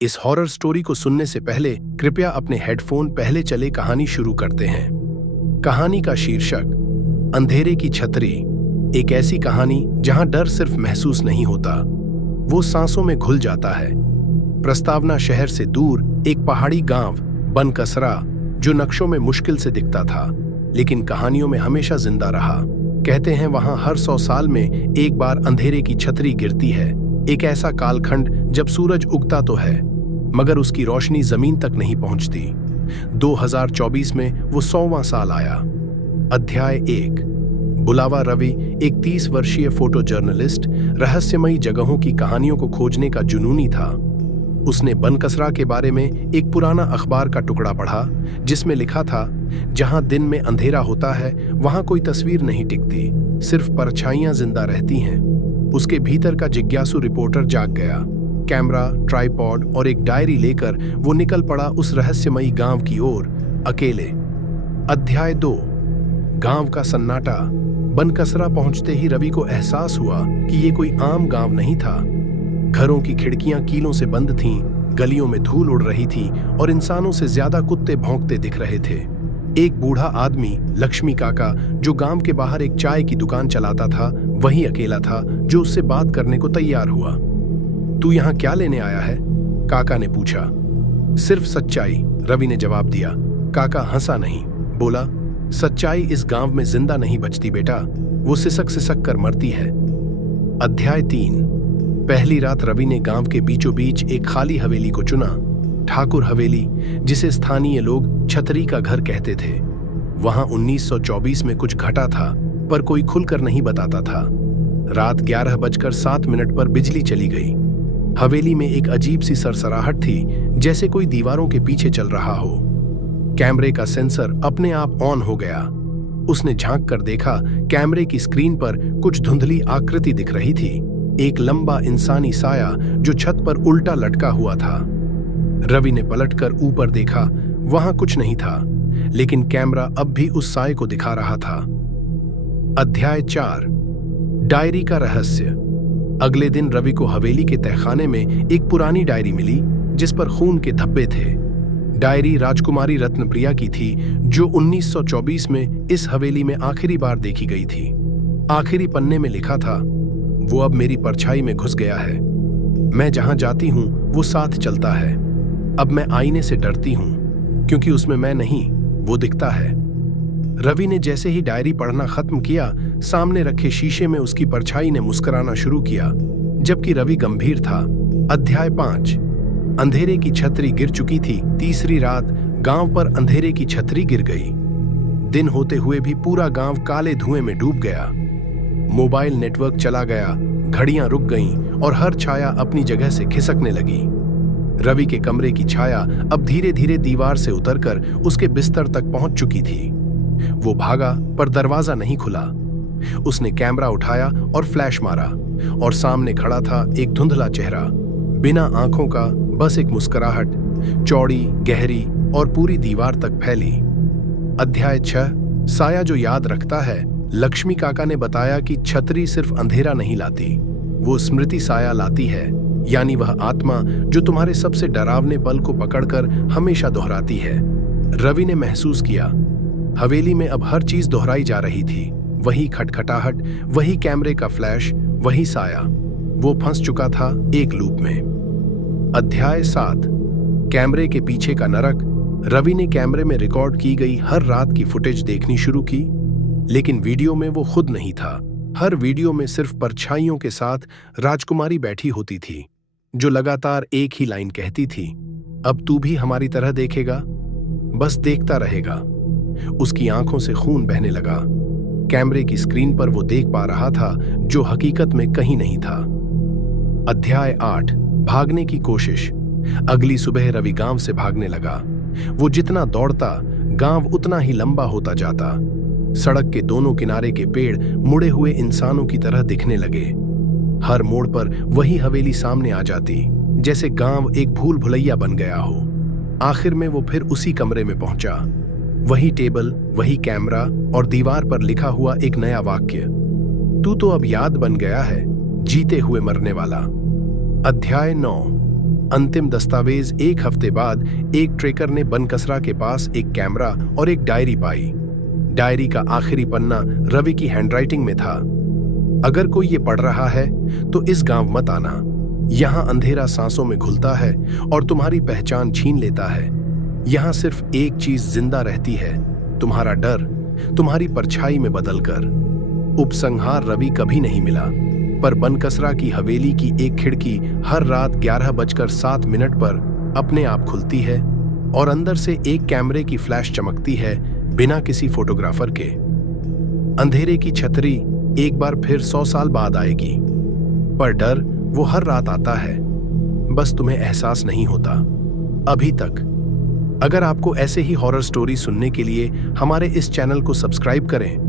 इस horror story को सुनने से पहले कृपया अपने हेडफोन पहले चले कहानी शुरू करते हैं। कहानी का शीर्षक अंधेरे की छतरी। एक ऐसी कहानी जहां डर सिर्फ महसूस नहीं होता, वो सांसों में घुल जाता है। प्रस्तावना शहर से दूर एक पहाड़ी गांव बनकसरा, जो नक्शों में मुश्किल से दिखता था लेकिन कहानियों में हमेशा जिंदा रहा। कहते हैं वहां हर 100 साल में एक बार अंधेरे की छतरी गिरती है। एक ऐसा कालखंड जब सूरज उगता तो है मगर उसकी रोशनी जमीन तक नहीं पहुंचती। 2024 में वो 100वां साल आया। अध्याय 1। बुलावा रवि एक 30 वर्षीय फोटो जर्नलिस्ट रहस्यमयी जगहों की कहानियों को खोजने का जुनूनी था। उसने बनकसरा के बारे में एक पुराना अखबार का टुकड़ा पढ़ा जिसमें लिखा था, जहां दिन में अंधेरा होता है वहां कोई तस्वीर नहीं टिकती, सिर्फ परछाइयां जिंदा रहती हैं। उसके भीतर का जिज्ञासु रिपोर्टर जाग गया। कैमरा, ट्राइपॉड और एक डायरी लेकर वो निकल पड़ा उस रहस्यमयी गांव की ओर, अकेले। अध्याय 2। गांव का सन्नाटा। बनकसरा पहुंचते ही रवि को एहसास हुआ कि ये कोई आम गांव नहीं था। घरों की खिड़कियां कीलों से बंद थीं, गलियों में धूल उड़ रही थी और इंसानों से ज्यादा कुत्ते भौंकते दिख रहे थे। एक बूढ़ा आदमी, लक्ष्मी काका, जो गांव के बाहर एक चाय की दुकान चलाता था, वही अकेला था जो उससे बात करने को तैयार हुआ। तू यहाँ क्या लेने आया है? काका ने पूछा। सिर्फ सच्चाई, रवि ने जवाब दिया। काका हंसा नहीं, बोला, सच्चाई इस गांव में जिंदा नहीं बचती बेटा, वो सिसक सिसक कर मरती है। अध्याय 3। पहली रात रवि ने गांव के बीचों बीच एक खाली हवेली को चुना। ठाकुर हवेली, जिसे स्थानीय लोग छतरी का घर कहते थे। वहां 1924 में कुछ घटा था पर कोई खुलकर नहीं बताता था। रात 11:07 पर बिजली चली गई। हवेली में एक अजीब सी सरसराहट थी, जैसे कोई दीवारों के पीछे चल रहा हो। कैमरे का सेंसर अपने आप ऑन हो गया। उसने झांक कर देखा, कैमरे की स्क्रीन पर कुछ धुंधली आकृति दिख रही थी। एक लंबा इंसानी साया जो छत पर उल्टा लटका हुआ था। रवि ने पलटकर ऊपर देखा, वहां कुछ नहीं था, लेकिन कैमरा अब भी उस साए को दिखा रहा था। अध्याय 4। डायरी का रहस्य। अगले दिन रवि को हवेली के तहखाने में एक पुरानी डायरी मिली जिस पर खून के धब्बे थे। डायरी राजकुमारी रत्नप्रिया की थी, जो 1924 में इस हवेली में आखिरी बार देखी गई थी। आखिरी पन्ने में लिखा था, वो अब मेरी परछाई में घुस गया है। मैं जहां जाती हूं वो साथ चलता है। अब मैं आईने से डरती हूं क्योंकि उसमें मैं नहीं, वो दिखता है। रवि ने जैसे ही डायरी पढ़ना खत्म किया, सामने रखे शीशे में उसकी परछाई ने मुस्कुराना शुरू किया, जबकि रवि गंभीर था। अध्याय 5। अंधेरे की छतरी गिर चुकी थी। तीसरी रात गांव पर अंधेरे की छतरी गिर गई। दिन होते हुए भी पूरा गांव काले धुएं में डूब गया। मोबाइल नेटवर्क चला गया, घड़ियां रुक गईं और हर छाया अपनी जगह से खिसकने लगी। रवि के कमरे की छाया अब धीरे धीरे दीवार से उतरकर उसके बिस्तर तक पहुंच चुकी थी। वो भागा पर दरवाजा नहीं खुला। उसने कैमरा उठाया और फ्लैश मारा, और सामने खड़ा था एक धुंधला चेहरा, बिना आंखों का, बस एक मुस्कुराहट, चौड़ी, गहरी और पूरी दीवार तक फैली। अध्याय 6। साया जो याद रखता है। लक्ष्मी काका ने बताया कि छतरी सिर्फ अंधेरा नहीं लाती, वो स्मृति साया लाती है, यानी वह आत्मा जो तुम्हारे सबसे डरावने पल को पकड़कर हमेशा दोहराती है। रवि ने महसूस किया, हवेली में अब हर चीज दोहराई जा रही थी। वही खटखटाहट, वही कैमरे का फ्लैश, वही साया। वो फंस चुका था एक लूप में। अध्याय 7। कैमरे के पीछे का नरक। रवि ने कैमरे में रिकॉर्ड की गई हर रात की फुटेज देखनी शुरू की, लेकिन वीडियो में वो खुद नहीं था। हर वीडियो में सिर्फ परछाइयों के साथ राजकुमारी बैठी होती थी, जो लगातार एक ही लाइन कहती थी, अब तू भी हमारी तरह देखेगा, बस देखता रहेगा। उसकी आंखों से खून बहने लगा। कैमरे की स्क्रीन पर वो देख पा रहा था जो हकीकत में कहीं नहीं था। अध्याय 8। भागने की कोशिश। अगली सुबह रवि गांव से भागने लगा। वो जितना दौड़ता, गांव उतना ही लंबा होता जाता। सड़क के दोनों किनारे के पेड़ मुड़े हुए इंसानों की तरह दिखने लगे। हर मोड़ पर वही हवेली सामने आ जाती, जैसे गांव एक भूल भुलैया बन गया हो। आखिर में वो फिर उसी कमरे में पहुंचा। वही टेबल, वही कैमरा और दीवार पर लिखा हुआ एक नया वाक्य, तू तो अब याद बन गया है, जीते हुए मरने वाला। अध्याय 9। अंतिम दस्तावेज 1 हफ्ते बाद एक ट्रेकर ने बनकसरा के पास एक कैमरा और एक डायरी पाई। डायरी का आखिरी पन्ना रवि की हैंडराइटिंग में था। अगर कोई ये पढ़ रहा है तो इस गांव मत आना। यहां अंधेरा सांसों में घुलता है और तुम्हारी पहचान छीन लेता है। यहां सिर्फ एक चीज जिंदा रहती है, तुम्हारा डर, तुम्हारी परछाई में बदलकर। उपसंहार रवि कभी नहीं मिला, पर बनकसरा की हवेली की एक खिड़की हर रात 11:07 पर अपने आप खुलती है और अंदर से एक कैमरे की फ्लैश चमकती है बिना किसी फोटोग्राफर के। अंधेरे की छतरी एक बार फिर 100 साल बाद आएगी, पर डर वो हर रात आता है, बस तुम्हें एहसास नहीं होता अभी तक। अगर आपको ऐसे ही हॉरर स्टोरी सुनने के लिए हमारे इस चैनल को सब्सक्राइब करें